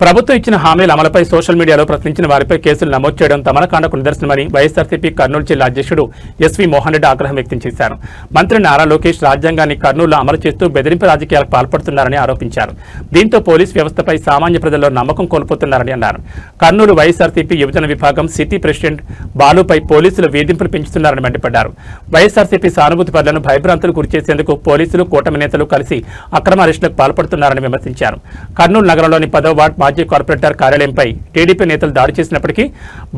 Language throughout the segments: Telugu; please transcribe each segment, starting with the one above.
ప్రభుత్వం ఇచ్చిన హామీల అమలుపై సోషల్ మీడియాలో ప్రశ్నించిన వారిపై కేసులు నమోదు చేయడం తమలకాండకు నిదర్శనమని వైఎస్ఆర్సీపీ కర్నూలు జిల్లా అధ్యక్షుడు ఎస్వి మోహన్ రెడ్డి ఆగ్రహం వ్యక్తం చేశారు. మంత్రి నారా లోకేష్ రాజ్యాంగాన్ని కర్నూలులో అమలు చేస్తూ బెదిరింపు రాజకీయాలకు పాల్పడుతున్నారని ఆరోపించారు. దీంతో పోలీసు వ్యవస్థపై సామాన్య ప్రజల్లో నమ్మకం కోల్పోతున్నారని అన్నారు. కర్నూలు వైఎస్ఆర్సీపీ యువజన విభాగం సిటీ ప్రెసిడెంట్ బాలుపై పోలీసులు వేధింపులు పెంచుతున్నారని మండిపడ్డారు. వైఎస్ఆర్సీపీ సానుభూతి పరులను భయభ్రాంతులు గురిచేసేందుకు పోలీసులు కూటమి నేతలు కలిసి అక్రమ అరెస్టులకు పాల్పడుతున్నారని విమర్శించారు. కర్నూలు నగరంలోని 10వ వార్డు మాజీ కార్పొరేటర్ కార్యాలయంపై టీడీపీ నేతలు దాడి చేసినప్పటికీ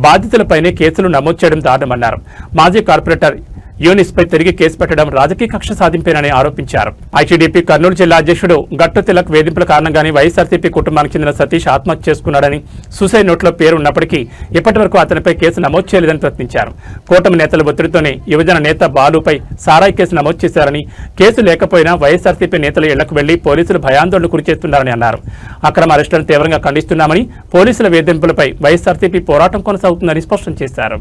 బాధితులపైనే కేసులు నమోదు చేయడం దారుణమన్నారు. మాజీ కార్పొరేటర్ యూనిస్పై తిరిగి కేసు పెట్టడం రాజకీయ కక్ష సాధింపేనని ఆరోపించారు. ఐటీడీపీ కర్నూలు జిల్లా అధ్యక్షుడు గట్టు తిలక్ వేధింపుల కారణంగానే వైఎస్ఆర్సీపీ కుటుంబానికి చెందిన సతీష్ ఆత్మహత్య చేసుకున్నాడని, సూసైడ్ నోట్లో పేరు ఉన్నప్పటికీ ఇప్పటి వరకు అతనిపై కేసు నమోదు చేయలేదని ప్రశ్నించారు. కూటమి నేతల ఒత్తిడితోనే యువజన నేత బాలుపై సారాయి కేసు నమోదు చేశారని, కేసు లేకపోయినా వైఎస్ఆర్సీపీ నేతల ఇళ్లకు వెళ్లి పోలీసులు భయాందోళనకు గురిచేస్తున్నారని అన్నారు. అక్రమ అరెస్టులను తీవ్రంగా ఖండిస్తున్నామని, పోలీసుల వేధింపులపై వైఎస్ఆర్సీపీ పోరాటం కొనసాగుతుందని స్పష్టం చేశారు.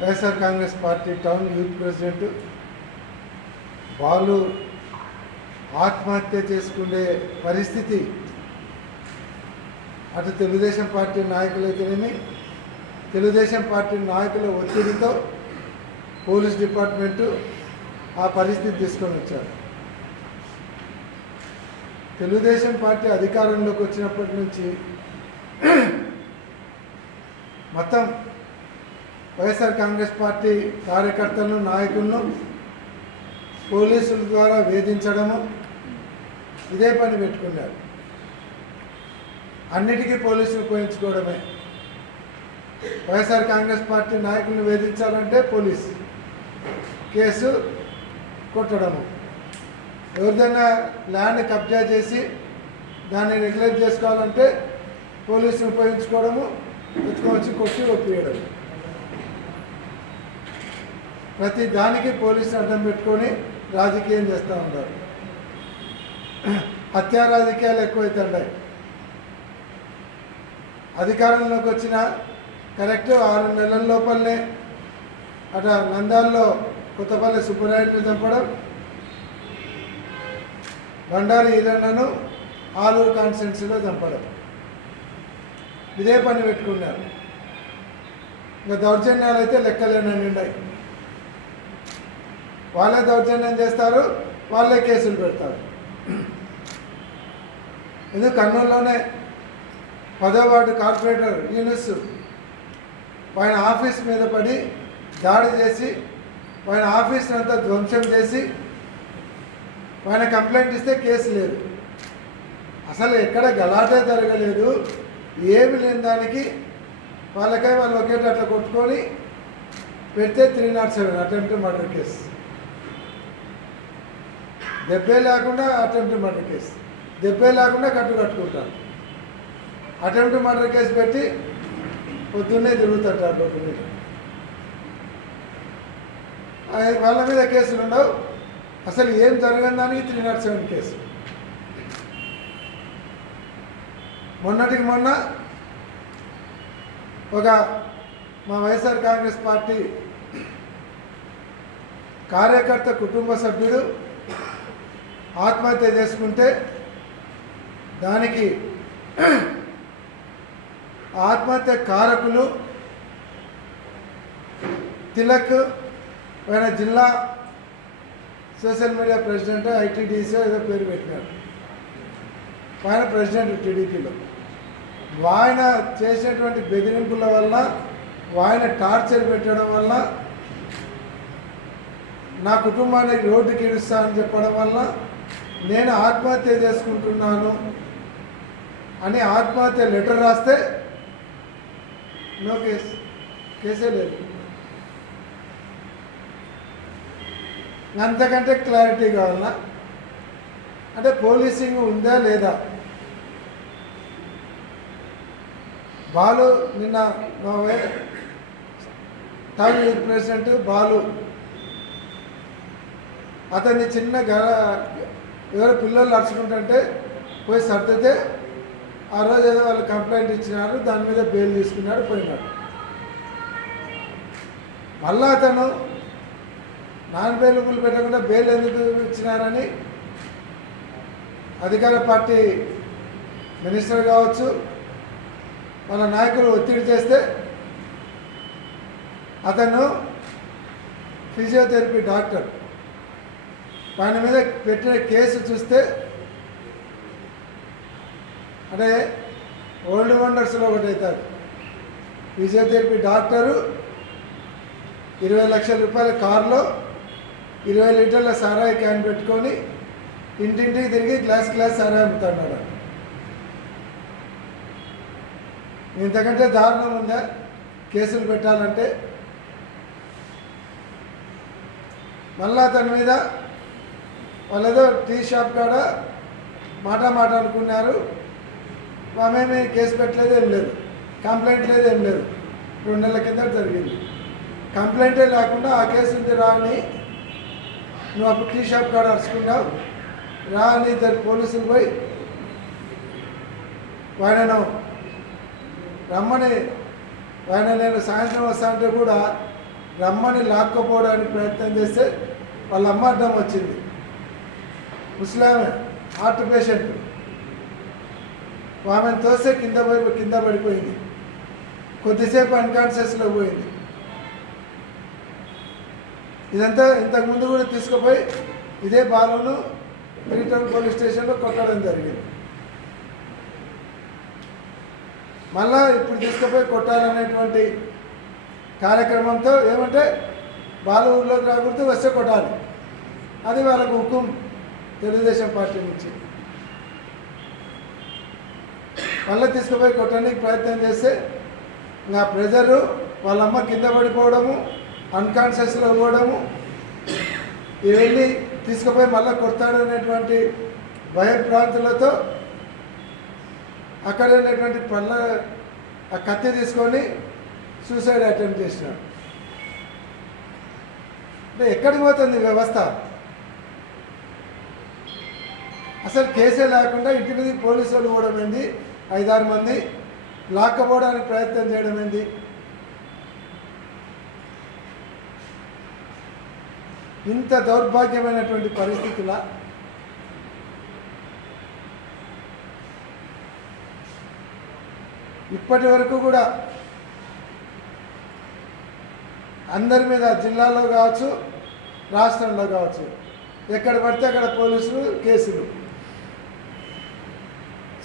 YSR Congress party town youth president Balu ఆత్మహత్య చేసుకునే పరిస్థితి అటు తెలుగుదేశం పార్టీ నాయకులైతేనేమి, తెలుగుదేశం పార్టీ నాయకుల ఒత్తిడితో పోలీస్ డిపార్ట్మెంటు ఆ పరిస్థితి తీసుకొని వచ్చారు. తెలుగుదేశం పార్టీ అధికారంలోకి వచ్చినప్పటి నుంచి మొత్తం వైఎస్ఆర్ కాంగ్రెస్ పార్టీ కార్యకర్తలను, నాయకులను పోలీసుల ద్వారా వేధించడము ఇదే పని పెట్టుకున్నారు. అన్నిటికీ పోలీసులు ఉపయోగించుకోవడమే. వైఎస్ఆర్ కాంగ్రెస్ పార్టీ నాయకులను వేధించాలంటే పోలీసు కేసు కొట్టడము, ఎవరిదైనా ల్యాండ్ కబ్జా చేసి దాన్ని రెగ్యులేట్ చేసుకోవాలంటే పోలీసులు ఉపయోగించుకోవడము, ఎత్తుకొచ్చి కొట్టి ఒప్పియడం. ప్రతి దానికి పోలీసులు అడ్డం పెట్టుకొని రాజకీయం చేస్తూ ఉంటారు. హత్యా రాజకీయాలు ఎక్కువైతున్నాయి. అధికారంలోకి వచ్చిన కరెక్ట్ 6 నెలల లోపలనే అట నంద్యాలలో కొత్తపల్లి సుబ్బరాయుడిని చంపడం, బండారి ఈరన్నను ఆలూరు కాన్స్టిట్యున్సీలో చంపడం, ఇదే పని పెట్టుకున్నారు. ఇంకా దౌర్జన్యాలు అయితే లెక్కలేనని ఉన్నాయి. వాళ్ళే దౌర్జన్యం చేస్తారు, వాళ్ళే కేసులు పెడతారు. ఎందుకు కర్నూలులోనే 10వ వార్డు కార్పొరేటర్ యూనిస్ ఆయన ఆఫీస్ మీద పడి దాడి చేసి ఆయన ఆఫీస్ని అంతా ధ్వంసం చేసి ఆయన కంప్లైంట్ ఇస్తే కేసు లేదు. అసలు ఎక్కడ గలాటే జరగలేదు, ఏమి లేని దానికి వాళ్ళకై వాళ్ళు ఒకేటి అట్లా కొట్టుకొని పెడితే 307 అటెంప్ట్ మర్డర్ కేసు, దెబ్బే లేకుండా అటెంప్ట్ మర్డర్ కేసు, దెబ్బే లేకుండా కట్టుకుంటారు. అటెంప్ట్ మర్డర్ కేసు పెట్టి పొద్దున్నే తిరుగుతుంటారు లోపల మీద. వాళ్ళ మీద కేసులు ఉండవు. అసలు ఏం జరగని దానికి 307 కేసు. మొన్నటికి మొన్న ఒక మా వైఎస్ఆర్ కాంగ్రెస్ పార్టీ కార్యకర్త కుటుంబ సభ్యుడు ఆత్మహత్య చేసుకుంటే దానికి ఆత్మహత్య కారకులు తిలక్ ఆయన జిల్లా సోషల్ మీడియా ప్రెసిడెంట్, ఐటీడీసీ ఏదో పేరు పెట్టినారు. ఆయన ప్రెసిడెంట్ టీడీపీలో. ఆయన చేసేటువంటి బెదిరింపుల వల్ల, ఆయన టార్చర్ పెట్టడం వల్ల, నా కుటుంబానికి రోడ్డుకి ఇడుస్తా అని చెప్పడం వల్ల నేను ఆత్మహత్య చేసుకుంటున్నాను అని ఆత్మహత్య లెటర్ రాస్తే నో కేసు, కేసే లేదు. అంతకంటే క్లారిటీ కావాలన్నా అంటే పోలీసింగ్ ఉందా లేదా? బాలు నిన్న మా టౌన్ యూత్ ప్రెసిడెంట్ బాలు అతన్ని చిన్న ఎవరో పిల్లలు నడుచుకుంటుంటే పోయి సర్దితే ఆ రోజు ఏదో వాళ్ళు కంప్లైంట్ ఇచ్చినారు, దాని మీద బెయిల్ తీసుకున్నాడు, పోయినాడు. మళ్ళా అతను నాన్ బెయిలబుల్ పెట్టకుండా బెయిల్ ఎందుకు ఇచ్చినారని అధికార పార్టీ మినిస్టర్ కావచ్చు, వాళ్ళ నాయకులు ఒత్తిడి చేస్తే అతను ఫిజియోథెరపీ డాక్టర్ ఆయన మీద పెట్టిన కేసు చూస్తే అంటే ఓల్డ్ వండర్స్లో ఒకటి అవుతారు. ఫిజియోథెరపీ డాక్టరు 20 లక్షల రూపాయల కారులో 20 లీటర్ల సారాయి క్యాన్ పెట్టుకొని ఇంటింటికి తిరిగి గ్లాస్ సారాయి అమ్ముతున్నాడు. ఇంతకంటే దారుణం ఉందా కేసులు పెట్టాలంటే? మళ్ళా అతని మీద వాళ్ళేదో టీ షాప్ కాడ మాట అనుకున్నారు. ఆమెమి కేసు పెట్టలేదు, ఏం లేదు, కంప్లైంట్ లేదు, ఏం లేదు. 2 నెలల కింద జరిగింది. కంప్లైంటే లేకుండా ఆ కేసు ఉంది రా అని నువ్వు అప్పుడు టీ షాప్ కాడ అరుచుకున్నావు రా అని ఇద్దరు పోలీసులు పోయి ఆయనను రమ్మని నేను సాయంత్రం వస్తా అంటే కూడా రమ్మని లాక్కపోవడానికి ప్రయత్నం చేస్తే వాళ్ళ అమ్మ అడ్డం వచ్చింది. ముస్లామే హార్ట్ పేషెంట్, ఆమెను తోస్తే కింద పడిపోయింది. కొద్దిసేపు అన్కాన్షియస్లో పోయింది. ఇదంతా ఇంతకుముందు కూడా తీసుకుపోయి ఇదే బాలును 3 టౌన్ పోలీస్ స్టేషన్లో కొట్టడం జరిగింది. మళ్ళా ఇప్పుడు తీసుకుపోయి కొట్టాలనేటువంటి కార్యక్రమంతో ఏమంటే బాలు ఊళ్ళోకి రాకూడదు, వస్తే కొట్టాలి, అది వాళ్ళకు హుకుం తెలుగుదేశం పార్టీ నుంచి. మళ్ళీ తీసుకుపోయి కొట్టడానికి ప్రయత్నం చేస్తే నా ప్రెజరు వాళ్ళ అమ్మ కింద పడిపోవడము, అన్కాన్షియస్లో పోవడము, వెళ్ళి తీసుకుపోయి మళ్ళీ కొడతాడనేటువంటి భయభ్రాంతులతో అక్కడ ఉన్నటువంటి ఆ కత్తి తీసుకొని సూసైడ్ అటెంప్ట్ చేసినాడు. అంటే ఎక్కడికి పోతుంది వ్యవస్థ? అసలు కేసే లేకుండా ఇంటి మీద పోలీసు వాళ్ళు పోవడం ఏంది, 5-6 మంది లాక్కపోవడానికి ప్రయత్నం చేయడం ఏంది? ఇంత దౌర్భాగ్యమైనటువంటి పరిస్థితుల ఇప్పటి వరకు కూడా అందరి మీద జిల్లాలో కావచ్చు, రాష్ట్రంలో కావచ్చు, ఎక్కడ పడితే అక్కడ పోలీసులు కేసులు.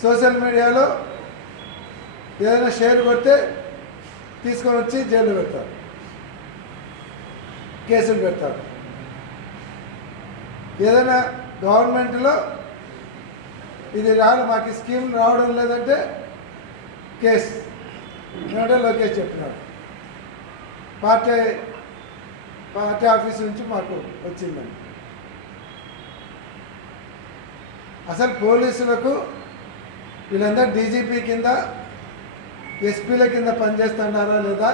సోషల్ మీడియాలో ఏదైనా షేర్ కొడితే తీసుకొని వచ్చి జైలు పెడతారు, కేసులు పెడతారు. ఏదైనా గవర్నమెంట్లో ఇది మాకు ఈ స్కీమ్ రావడం లేదంటే కేసు. ఏమంటే లోకేష్ చెప్పినాడు పార్టీ ఆఫీస్ నుంచి మాకు వచ్చిందని. అసలు పోలీసులకు వీళ్ళందరూ డీజీపీ కింద, ఎస్పీల కింద పనిచేస్తున్నారా లేదా,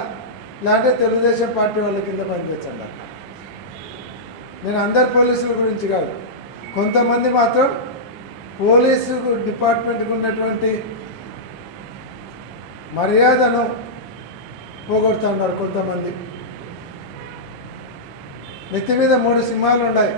లేదంటే తెలుగుదేశం పార్టీ వాళ్ళ కింద పనిచేస్తున్నారా? నేను అందరు పోలీసుల గురించి కాదు, కొంతమంది మాత్రం పోలీసు డిపార్ట్మెంట్కి ఉన్నటువంటి మర్యాదను పోగొడుతున్నారు. కొంతమంది నెత్తి మీద 3 సింహాలు ఉన్నాయి.